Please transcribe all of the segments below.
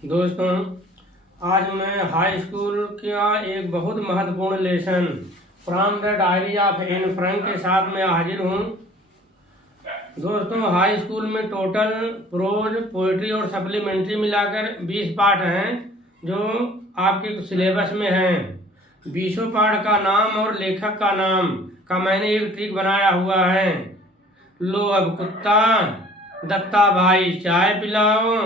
दोस्तों, आज मैं हाई स्कूल का एक बहुत महत्वपूर्ण lesson from the diary of Anne Frank के साथ मैं हाजिर हूँ। दोस्तों, हाई स्कूल में टोटल प्रोज, पोइट्री और सप्लीमेंट्री मिलाकर 20 पाठ हैं जो आपके सिलेबस में हैं। 20 पाठ का नाम और लेखक का नाम का मैंने एक ट्रिक बनाया हुआ है। लो अब कुत्ता, दत्ता भाई चाय पिलाओ,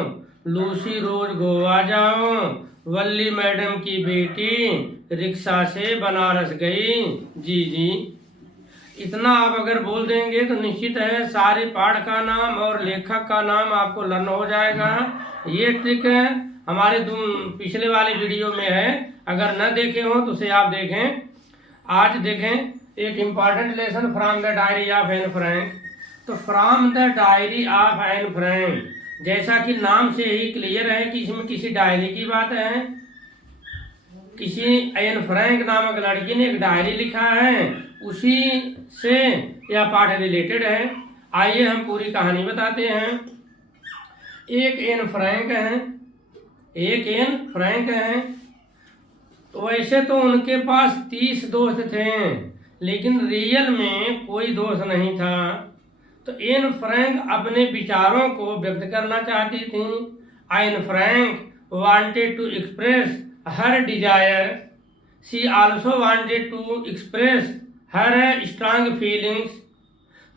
लूसी रोज गोवा जाओ, वल्ली मैडम की बेटी रिक्शा से बनारस गई, जी जी। इतना आप अगर बोल देंगे तो निश्चित है सारे पाठ का नाम और लेखक का नाम आपको लर्न हो जाएगा। ये ट्रिक हमारे पिछले वाले वीडियो में है, अगर न देखे हो तो उसे आप देखें। आज देखें एक important lesson from the diary of Anne Frank. तो from the diary of Anne Frank, जैसा कि नाम से ही क्लियर है कि इसमें किसी डायरी की बात है। किसी एन फ्रैंक नामक लड़की ने एक डायरी लिखा है, उसी से यह पाठ रिलेटेड है। आइए हम पूरी कहानी बताते हैं। एक एन फ्रैंक है। तो वैसे तो उनके पास 30 दोस्त थे, लेकिन रियल में कोई दोस्त नहीं था। तो एन फ्रैंक अपने विचारों को व्यक्त करना चाहती थी। Anne Frank wanted to express her desire, she also wanted to express her strong feelings.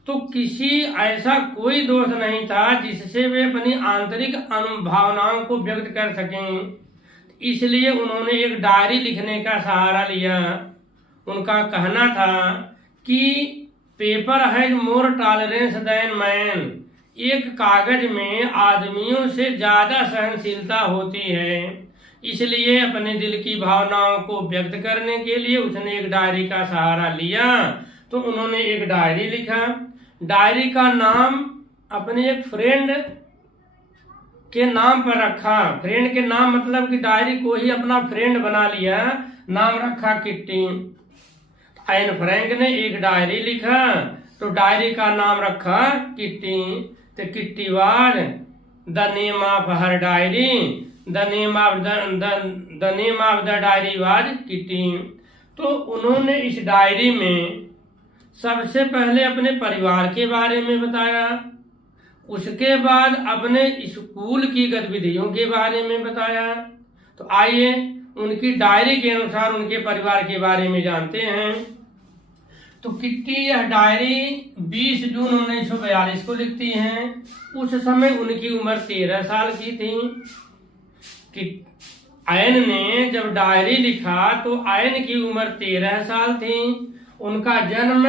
तो किसी ऐसा कोई दोस्त नहीं था जिससे वे अपनी आंतरिक भावनाओं को व्यक्त कर सकें, इसलिए उन्होंने एक डायरी लिखने का सहारा लिया। उनका कहना था कि paper has more tolerance than man, एक कागज में आदमियों से ज्यादा सहनशीलता होती है। इसलिए अपने दिल की भावनाओं को व्यक्त करने के लिए उसने एक डायरी का सहारा लिया। तो उन्होंने एक डायरी लिखा। डायरी का नाम अपने एक फ्रेंड के नाम पर रखा। फ्रेंड के नाम मतलब कि डायरी को ही अपना फ्रेंड बना लिया, नाम रखा किट्टी। एन फ्रैंक ने एक डायरी लिखा तो डायरी का नाम रखा किट्टी। तो kitty was the name of her diary, the name of the diary was kitty. तो उन्होंने इस डायरी में सबसे पहले अपने परिवार के बारे में बताया, उसके बाद अपने स्कूल की गतिविधियों के बारे में बताया। तो आइए उनकी डायरी के अनुसार उनके परिवार के बारे में जानते हैं। तो किट्टी यह डायरी 20 जून 1942 को लिखती हैं। उस समय उनकी उम्र 13 साल की थी। आयन ने जब डायरी लिखा तो आयन की उम्र 13 साल थी। उनका जन्म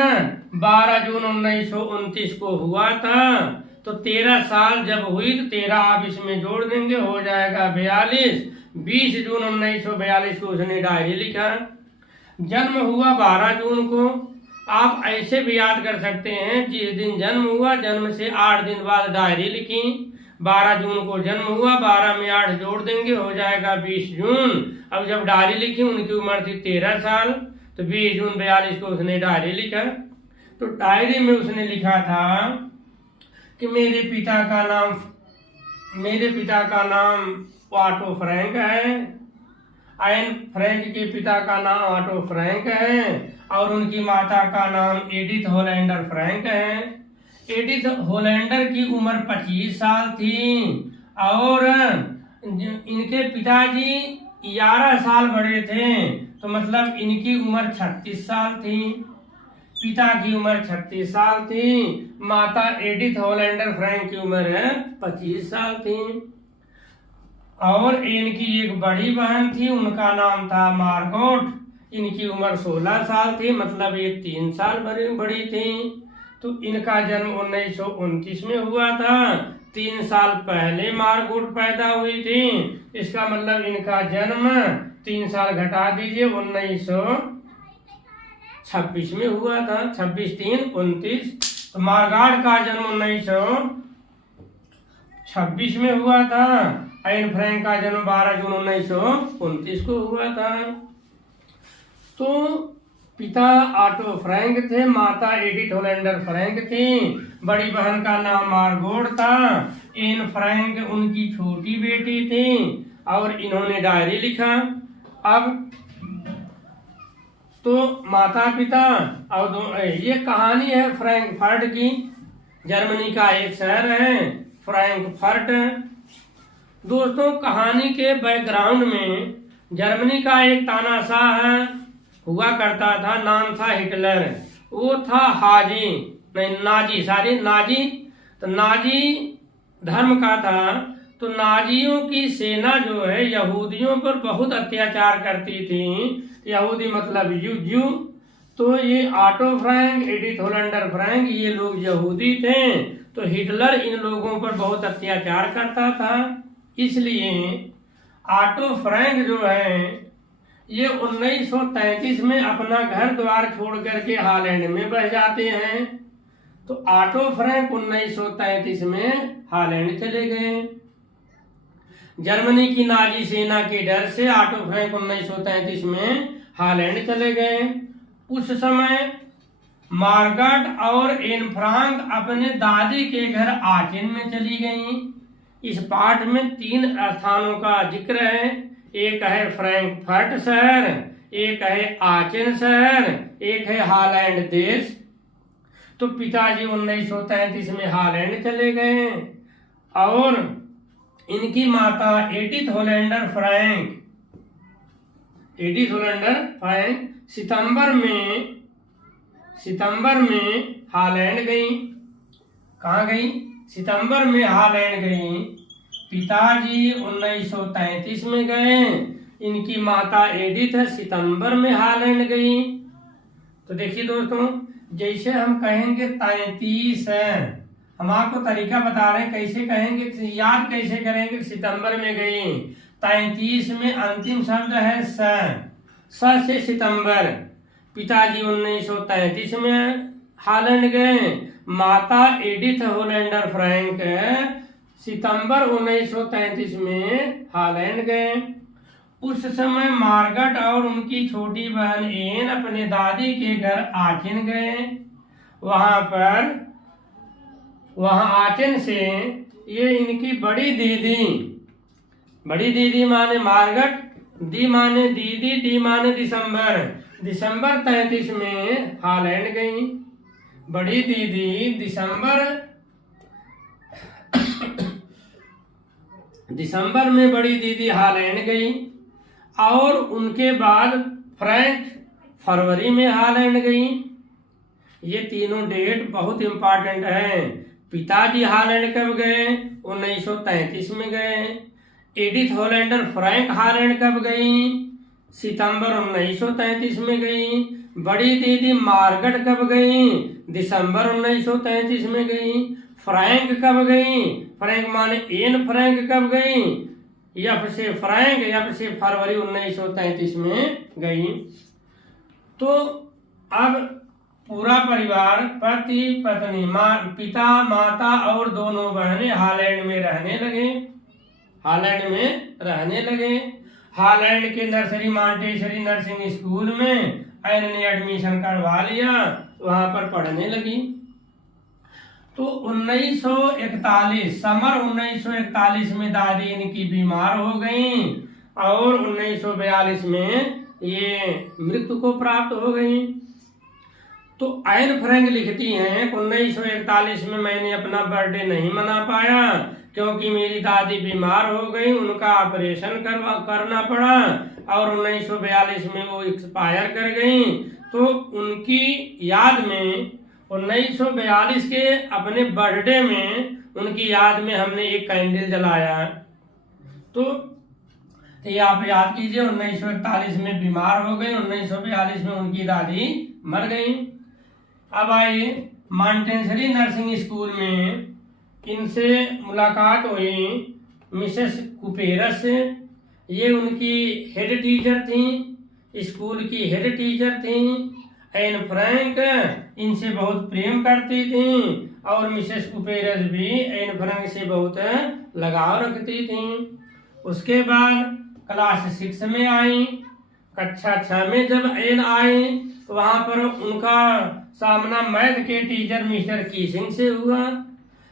12 जून 1929 को हुआ था। तो 13 साल जब हुई तो 13 आप इसमें जोड़ देंगे, हो जाएगा 42। 20 जून 1942 को उसने डायरी लिखा। जन्म हुआ 12 जून को। आप ऐसे भी याद कर सकते हैं, जिस दिन जन्म हुआ जन्म से 8 दिन बाद डायरी लिखी। 12 जून को जन्म हुआ, 12 में 8 जोड़ देंगे, हो जाएगा 20 जून। अब जब डायरी लिखी उनकी उम्र थी 13 साल, तो 20 जून 42 को उसने डायरी लिखा। तो डायरी में उसने लिखा था कि मेरे पिता का नाम ऑटो फ्रैंक है। एन फ्रैंक के पिता का नाम ऑटो फ्रैंक है और उनकी माता का नाम एडिथ होलैंडर फ्रैंक है। एडिथ होलैंडर की उम्र 25 साल थी और इनके पिताजी 11 साल बड़े थे, तो मतलब इनकी उम्र 36 साल थी। पिता की उम्र 36 साल थी, माता एडिथ होलैंडर फ्रैंक की उम्र 25 साल थी। और इनकी एक बड़ी बहन थी, उनका नाम था मार्गोट। इनकी उम्र 16 साल थी, मतलब ये 3 साल बड़ी थी। तो इनका जन्म 1929 में हुआ था। 3 साल पहले मार्गोट पैदा हुई थी। इसका मतलब इनका जन्म 3 साल घटा दीजिए, 1926 में हुआ था। 26 3 29। तो मार्गाट का जन्म 1926 में हुआ था। एन फ्रैंक का जन्म 12 जून 1929 को हुआ था। तो पिता ऑटो फ्रैंक थे, माता एडिथ होलैंडर फ्रैंक थी, बड़ी बहन का नाम मार्गोट था। एन फ्रैंक उनकी छोटी बेटी थी और इन्होंने डायरी लिखा। अब तो माता पिता और ये कहानी है फ्रैंकफर्ट की। जर्मनी का एक शहर है फ्रैंकफर्ट। दोस्तों, कहानी के बैकग्राउंड में जर्मनी का एक तानाशाह हुआ करता था, नाम था हिटलर। वो था नाजी। तो नाजी धर्म का था। तो नाजियों की सेना जो है यहूदियों पर बहुत अत्याचार करती थी। यहूदी मतलब यू। तो ये ऑटो फ्रैंक, एडिथ होलैंडर फ्रैंक, ये लोग यहूदी थे। तो हिटलर इन लोगों पर बहुत अत्याचार करता था। इसलिए ऑटो फ्रैंक जो है ये 1933 में अपना घर द्वार छोड़ करके हॉलैंड में बस जाते हैं। तो ऑटो फ्रैंक 1933 में हॉलैंड चले गए। जर्मनी की नाजी सेना के डर से ऑटो फ्रैंक 1933 में हॉलैंड चले गए। उस समय मार्गट और एन फ्रांक अपने दादी के घर आचेन में चली गईं। इस पाठ में 3 स्थानों का जिक्र है। एक है फ्रैंकफर्ट शहर, एक है आचेन शहर, एक है हॉलैंड देश। तो पिताजी 1933 में हॉलैंड चले गए और इनकी माता एडिथ होलैंडर फ्रैंक सितंबर में हॉलैंड गई। कहाँ गई? सितंबर में हॉलैंड गई। पिताजी 1933 में गए। इनकी माता एडिथ सितंबर में हॉलैंड गई। तो देखिए दोस्तों, जैसे हम कहेंगे 33 है, हम आपको तरीका बता रहे हैं कैसे कहेंगे, याद कैसे करेंगे। सितंबर में गई, 33 में अंतिम शब्द है स से सितंबर। पिताजी 1933 में हॉलैंड गए। माता एडिथ होलैंडर फ्रैंक सितंबर 1933 में हॉलैंड गए। उस समय मार्गट और उनकी छोटी बहन एन अपने दादी के घर आचेन गए। वहां आचेन से ये इनकी बड़ी दीदी माने मार्गट, दी माने दीदी, डी माने दिसंबर 33 में हॉलैंड गई। बड़ी दीदी दिसंबर में बड़ी दीदी हॉलैंड गई और उनके बाद फ्रैंक फरवरी में हॉलैंड गई। ये तीनों डेट बहुत इंपॉर्टेंट है। पिताजी हॉलैंड कब गए? 1933 में गए। एडिथ होलैंडर फ्रैंक हॉलैंड कब गई? सितंबर 1933 में गई। बड़ी दीदी मार्गट कब गई? दिसंबर 1933 में गई। फ्रैंक कब गई? फ्रैंक माने एन फ्रैंक कब गई? एफ से फ्रैंक, एफ से फरवरी 1933 में गई। तो अब पूरा परिवार, पति पत्नी, पिता माता और दोनों बहनें हॉलैंड में रहने लगे। हॉलैंड के नर्सरी मॉन्टेसरी नर्सिंग स्कूल में एन ने एडमिशन करवा लिया, वहां पर पढ़ने लगी। तो 1941 समर 1941 में दादी इनकी बीमार हो गई और 1942 में ये मृत्यु को प्राप्त हो गई। तो एन फ्रैंक लिखती हैं 1941 में मैंने अपना बर्थडे नहीं मना पाया क्योंकि मेरी दादी बीमार हो गई, उनका ऑपरेशन करना पड़ा और 1942 में वो एक्सपायर कर गई। तो उनकी याद में 1942 के अपने बर्थडे में उनकी याद में हमने एक कैंडल जलाया। तो ये आप याद कीजिए, 1941 में बीमार हो गई, 1942 में उनकी दादी मर गई। अब आइए मॉन्टेसरी नर्सिंग स्कूल में इनसे मुलाकात हुई मिसेस कुपेरस से। ये उनकी हेड टीचर थी, स्कूल की हेड टीचर थी। एन फ्रैंक इनसे बहुत प्रेम करती थी और मिसेस कुपेरस भी एन फ्रैंक से बहुत लगाव रखती थी। उसके बाद क्लास 6 में आई। कक्षा 6 में जब एन आई वहां पर उनका सामना मैथ के टीचर मिस्टर कीसिंग से हुआ।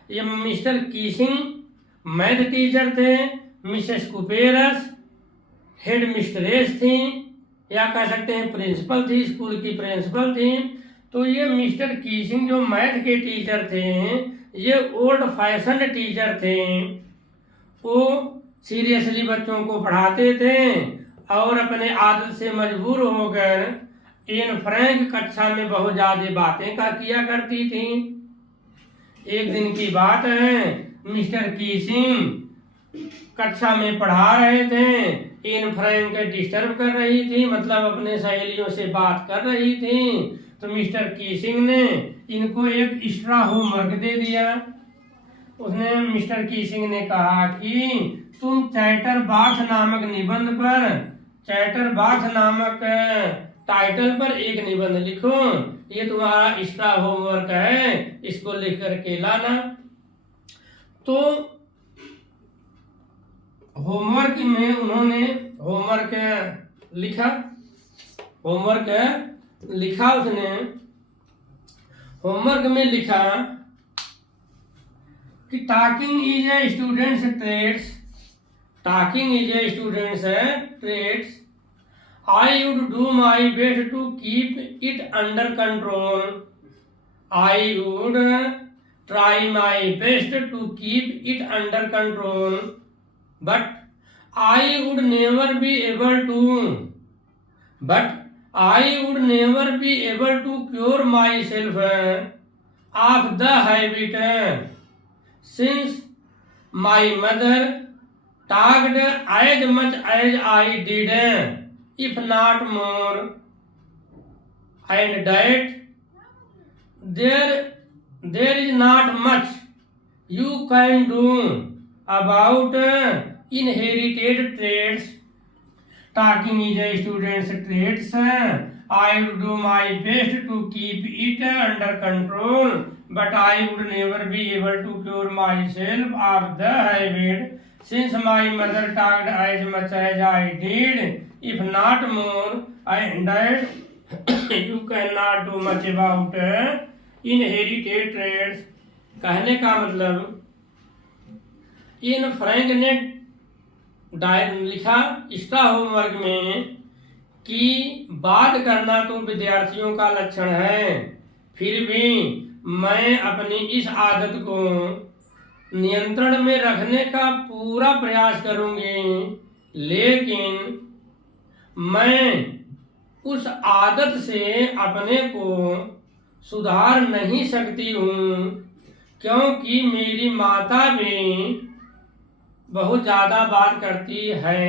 ये मिस्टर कीसिंग मैथ टीचर थे। मिसेस कुपेरस हेड मिस्ट्रेस थी, या कह सकते हैं प्रिंसिपल थी, स्कूल की प्रिंसिपल थी। तो ये मिस्टर कीसिंग जो मैथ के टीचर थे, ये ओल्ड फैशन टीचर थे। वो सीरियसली बच्चों को पढ़ाते थे और अपने आदत से मजबूर होकर एन फ्रैंक कक्षा में बहुत ज्यादा बातें किया करती थी। एक दिन की बात है, मिस्टर कीसिंग कक्षा में पढ़ा रहे थे, एन फ्रैंक डिस्टर्ब कर रही थी, मतलब अपने सहेलियों से बात कर रही थी। तो मिस्टर कीसिंग ने इनको एक एक्स्ट्रा होमवर्क दे दिया। उसने मिस्टर कीसिंग ने कहा कि तुम चैटर बॉक्स नामक निबंध पर, चैटर बॉक्स नामक टाइटल पर एक निबंध लिखो। ये तुम्हारा एक्स्ट्रा होमवर्क है, इसको लिख करके लाना। तो होमवर्क में उन्होंने होमवर्क लिखा, उसने होमवर्क में लिखा कि talking is a student's trades, talking is a student's trades, I would do my best to keep it under control, I would try my best to keep it under control, but I would never be able to cure myself of the habit since my mother talked as much as I did, if not more, and that there is not much you can do about inherited traits. Talking is a student's traits. I would do my best to keep it under control, but I would never be able to cure myself of the habit since my mother talked as much as I did, if not more, and that you cannot do much about inherited traits. कहने का मतलब इन Frank ने लिखा extra homework में कि बात करना तो विद्यार्थियों का लक्षण है, फिर भी मैं अपनी इस आदत को नियंत्रण में रखने का पूरा प्रयास करूंगी, लेकिन मैं उस आदत से अपने को सुधार नहीं सकती हूँ, क्योंकि मेरी माता भी बहुत ज्यादा बात करती है।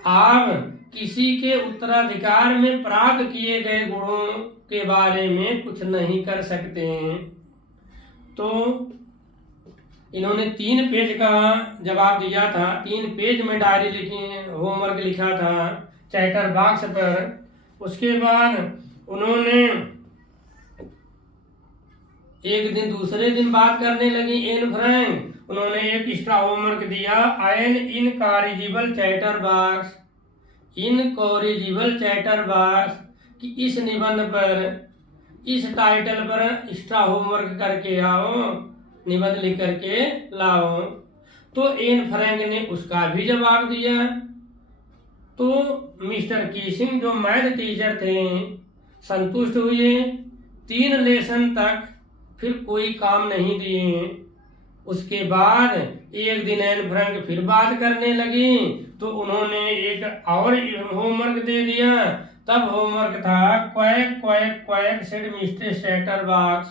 आप किसी के उत्तराधिकार में प्राप्त किए गए गुणों के बारे में कुछ नहीं कर सकते। तो इन्होंने 3 पेज का जवाब दिया था, 3 पेज में डायरी लिखी, होमवर्क लिखा था चैटर बॉक्स पर। उसके बाद उन्होंने एक दिन दूसरे दिन बात करने लगी एन फ्रैंक। उन्होंने एक एक्स्ट्रा होमवर्क दिया, an incorrigible chatter box, incorrigible chatter box, कि इस निबंध पर, इस टाइटल पर एक्स्ट्रा होमवर्क करके आओ, निबंध लिख करके लाओ। तो एन फ्रैंक ने उसका भी जवाब दिया। तो मिस्टर कीसिंग जो मैथ टीचर थे संतुष्ट हुए। 3 लेसन तक फिर कोई काम नहीं दिए। उसके बाद एक दिन एन फ्रैंक फिर बात करने लगी, तो उन्होंने एक और होमवर्क दे दिया। तब होमवर्क था quack quack quack said mister chatter box,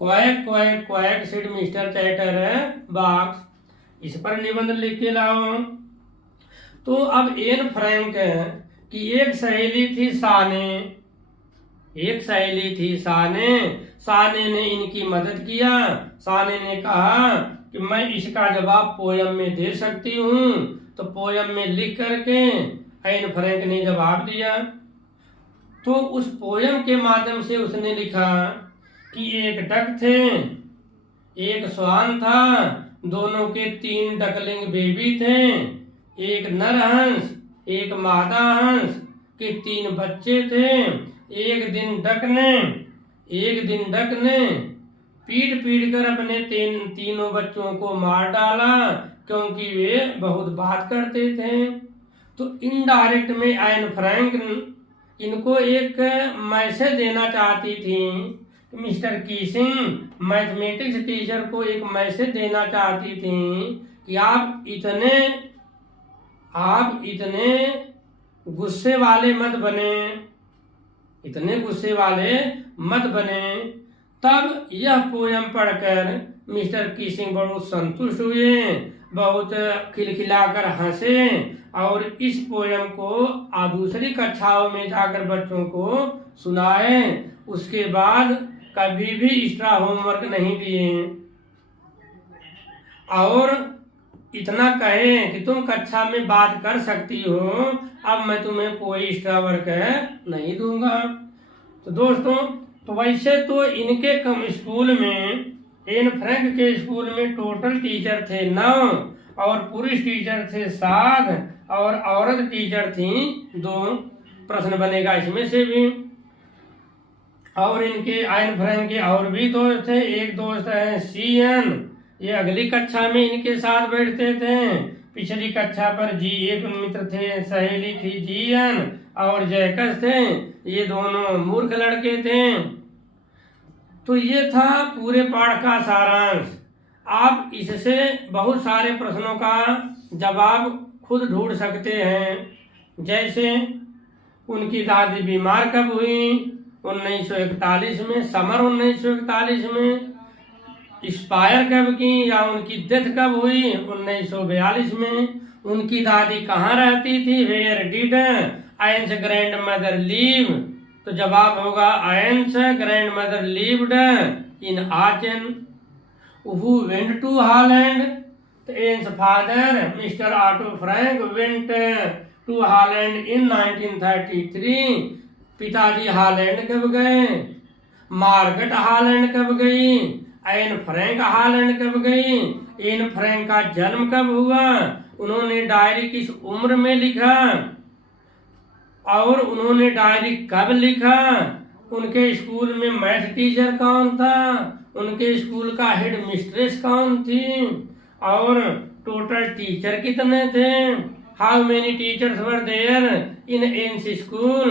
quack quack quack said mister chatter box, इस पर निबंध लिख के लाओ। तो अब एन फ्रैंक की एक सहेली थी साने, साने ने इनकी मदद किया। साने ने कहा कि मैं इसका जवाब पोयम में दे सकती हूँ। तो पोयम में लिख करके एन फ्रैंक ने जवाब दिया। तो उस पोयम के माध्यम से उसने लिखा कि एक डक थे, एक स्वान था, दोनों के 3 डकलिंग बेबी थे, एक नर हंस, एक मादा हंस के 3 बच्चे थे। एक दिन डक ने पीट कर अपने तीनों बच्चों को मार डाला, क्योंकि वे बहुत बात करते थे। तो इनडायरेक्ट में एन फ्रैंक इनको एक मैसेज देना चाहती थी। मिस्टर कीसिंग मैथमेटिक्स टीचर को एक मैसेज देना चाहती थी कि आप इतने गुस्से वाले मत बने, इतने गुस्से वाले मत बने। तब यह पोयम पढ़कर मिस्टर कीसिंग बहुत संतुष्ट हुए, बहुत खिलखिलाकर हंसे और इस पोयम को दूसरी कक्षाओं में जाकर बच्चों को सुनाए। उसके बाद कभी भी एक्स्ट्रा होमवर्क नहीं दिए और इतना कहे कि तुम कक्षा में बात कर सकती हो, अब मैं तुम्हें कोई एक्स्ट्रा वर्क नहीं दूंगा। तो दोस्तों, तो वैसे तो इनके कम स्कूल में, एन फ्रैंक के स्कूल में टोटल टीचर थे 9 और पुरुष टीचर थे 7 और औरत टीचर थी 2। प्रश्न बनेगा इसमें से भी। और इनके एन फ्रैंक के और भी दोस्त थे। एक दोस्त है सीएन, ये अगली कक्षा में इनके साथ बैठते थे। पिछली कक्षा पर जी एक मित्र थे, सहेली थी जीएन और जैकस थे। ये दोनों मूर्ख लड़के थे। तो ये था पूरे पाठ का सारांश। आप इससे बहुत सारे प्रश्नों का जवाब खुद ढूंढ सकते हैं। जैसे उनकी दादी बीमार कब हुई? 1941 में। समर 1941 में। एक्सपायर कब की या उनकी डेथ कब हुई? 1942 में। उनकी दादी कहाँ रहती थी? Where did Anne's grandmother live? तो जवाब होगा Anne's grandmother lived in Aachen. Who went to Holland? तो Anne's father Mr Otto Frank went to Holland in 1933। पिताजी हॉलैंड कब गए? मार्गरेट हॉलैंड कब गई? एन फ्रैंक हॉलैंड कब गई? एन फ्रैंक का जन्म कब हुआ? उन्होंने डायरी किस उम्र में लिखा और उन्होंने डायरी कब लिखा? उनके स्कूल में मैथ टीचर कौन था? उनके स्कूल का हेड मिस्ट्रेस कौन थी? और टोटल टीचर कितने थे? How many teachers were there in Anne's school?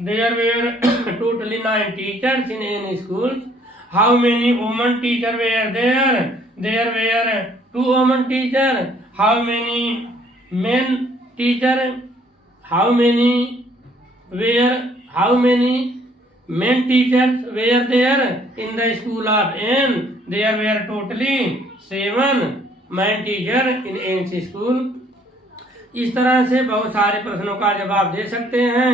There were totally 9 teachers in Anne school. How many women teacher were there? There were 2 women teacher. How many men teacher? How many men teachers were there in the school of N? There were totally 7 men teacher in N's school. इस तरह से बहुत सारे प्रश्नों का जवाब दे सकते हैं।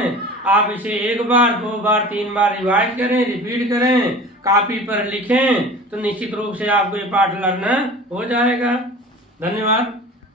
आप इसे 1 बार 2 बार 3 बार रिवाइज करें, रिपीट करें, कॉपी पर लिखें, तो निश्चित रूप से आपको ये पाठ लर्न हो जाएगा। धन्यवाद।